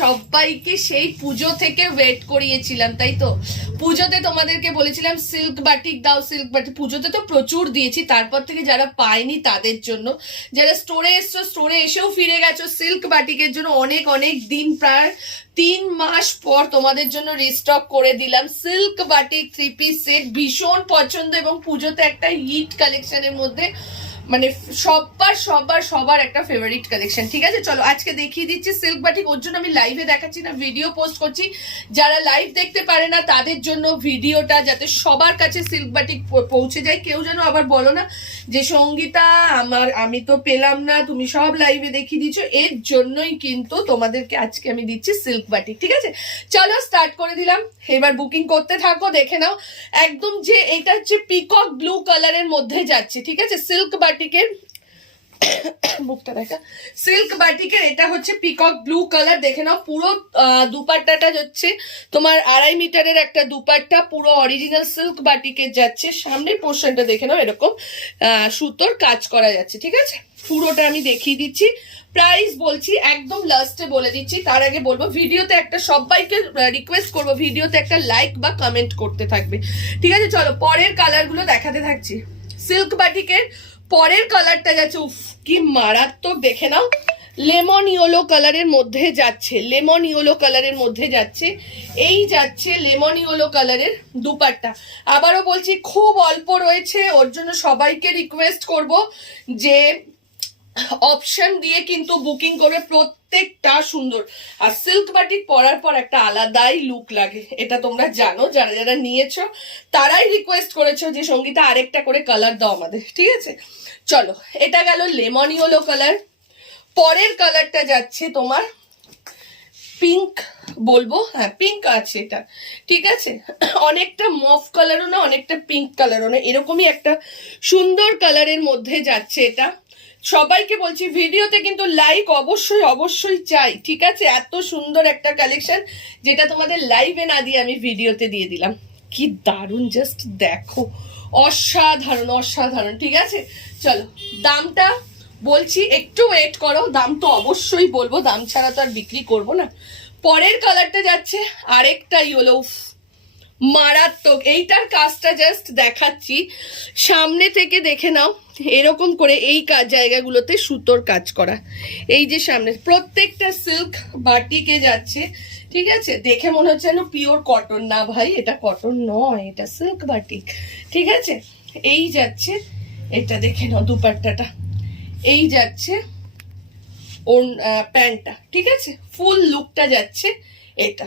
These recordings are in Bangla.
সবাইকে সেই পুজো থেকে ওয়েট করিয়েছিলাম, তাই তো? পুজোতে তোমাদেরকে বলেছিলাম সিল্ক বাটিক দাও, সিল্ক বাটিক। পুজোতে তো প্রচুর দিয়েছি, তারপর থেকে যারা পায়নি তাদের জন্য, যারা স্টোরে এসছো, স্টোরে এসেও ফিরে গেছো সিল্ক বাটিকের জন্য, অনেক অনেক দিন, প্রায় 3 মাস পর তোমাদের জন্য রিস্টক করে দিলাম সিল্ক বাটিক 3 পিস সেট। ভীষণ পছন্দ এবং পুজোতে একটা হিট কালেকশনের মধ্যে, মানে সবার একটা ফেভারিট কালেকশন। ঠিক আছে, চলো আজকে দেখিয়ে দিচ্ছি সিল্ক বাটিক। ওর জন্য আমি লাইভে দেখাচ্ছি না, ভিডিও পোস্ট করছি। যারা লাইভ দেখতে পারে না তাদের জন্য ভিডিওটা, যাতে সবার কাছে সিল্ক বাটিক পৌঁছে যায়। কেউ যেন আবার বলো না যে সঙ্গীতা আমি তো পেলাম না, তুমি সব লাইভে দেখিয়ে দিচ্ছ। এর জন্যই কিন্তু তোমাদেরকে আজকে আমি দিচ্ছি সিল্ক বাটিক। ঠিক আছে, চলো স্টার্ট করে দিলাম। এবার বুকিং করতে থাকো, দেখে নাও। একদম যে এটা হচ্ছে পিকক ব্লু কালারের মধ্যে যাচ্ছে। ঠিক আছে, সিল্ক বাটিকের মুখটা দেখা, সিল্ক বাটিকের এটা হচ্ছে পিকক ব্লু কালার। দেখে নাও, পুরো দুপাট্টাটা যাচ্ছে তোমার 2.5 মিটারের একটা দুপাট্টা, পুরো অরিজিনাল সিল্ক বাটিকের যাচ্ছে। সামনের পোর্শনটা দেখে নাও, এরকম সুতোর কাজ করা যাচ্ছে। ঠিক আছে, পুরোটা আমি দেখিয়ে দিচ্ছি। প্রাইস বলছি একদম লাস্টে বলে দিচ্ছি, তার আগে বলবো ভিডিওতে একটা, সবাইকে রিকোয়েস্ট করবো ভিডিওতে একটা লাইক বা কমেন্ট করতে থাকবে। ঠিক আছে, চলো পরের কালারগুলো দেখাতে থাকছি। সিল্ক বাটিকের পরের কালারটা যাচ্ছে, উফ কি মারাত্মক, দেখে নাও। লেমন ইয়েলো কালারের মধ্যে যাচ্ছে, লেমন ইয়েলো কালারের মধ্যে যাচ্ছে। এই যাচ্ছে লেমন ইয়েলো কালারের দুপাট্টা। আবারও বলছি খুব অল্প রয়েছে, ওর জন্য সবাইকে রিকোয়েস্ট করব যে অপশন দিয়ে কিন্তু বুকিং করবে, প্রত্যেকটা সুন্দর। আর সিল্ক বাটিক পরার পর একটা আলাদাই লুক লাগে, এটা তোমরা জানো। যারা যারা নিয়েছো তারাই রিকোয়েস্ট করেছো যে সঙ্গীতা আরেকটা করে কালার দাও আমাদের। ঠিক আছে, চলো এটা গেল লেমন ইয়েলো কালার। পরের কালারটা যাচ্ছে তোমার পিঙ্ক, বলবো হ্যাঁ পিঙ্ক আছে এটা। ঠিক আছে, অনেকটা মফ কালারও না, অনেকটা পিঙ্ক কালারও না, এরকমই একটা সুন্দর কালারের মধ্যে যাচ্ছে এটা। সবাইকে বলছি ভিডিওতে কিন্তু লাইক অবশ্যই চাই। ঠিক আছে, এত সুন্দর একটা কালেকশন যেটা তোমাদের লাইভে না দিয়ে আমি ভিডিওতে দিয়ে দিলাম। কি দারুণ, জাস্ট দেখো, অসাধারণ। ঠিক আছে, চলো দামটা বলছি, একটু ওয়েট করো, দাম তো অবশ্যই বলবো, দাম ছাড়া তো আর বিক্রি করবো না। পরের কালারটা যাচ্ছে আরেকটা ইয়েলো, মারাত্মক। এইটার কাজটা জাস্ট দেখাচ্ছি, সামনে থেকে দেখে নাও, এরকম করে এই জায়গাগুলোতে সুতোর কাজ করা। এই যে সামনে প্রত্যেকটা সিল্ক বাটিকে যাচ্ছে। ঠিক আছে, দেখে মনে হচ্ছে যেন পিওর কটন, না ভাই এটা কটন নয়, এটা সিল্ক বাটিক। ঠিক আছে, এই যাচ্ছে, এটা দেখে নাও দুপাট্টাটা, এই যাচ্ছে ওর প্যান্টটা। ঠিক আছে, ফুল লুকটা যাচ্ছে এটা।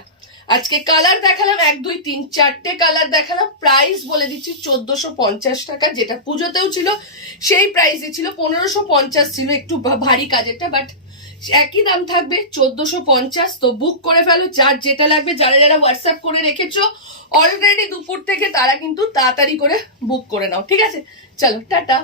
আজকে কালার দেখালাম 1 2 3 4টে কালার দেখালাম। প্রাইস বলে দিচ্ছি 1450 টাকা, যেটা পুজোতেও ছিল সেই প্রাইসে ছিল। 1550 ছিল একটু ভারী কাজেরটা, বাট একই দাম থাকবে 1450। তো বুক করে ফেলো, যার যেটা লাগবে। যারা যারা হোয়াটসঅ্যাপ করে রেখেছো অলরেডি দুপুর থেকে, তারা কিন্তু তাড়াতাড়ি করে বুক করে নাও। ঠিক আছে, চলো টাটা।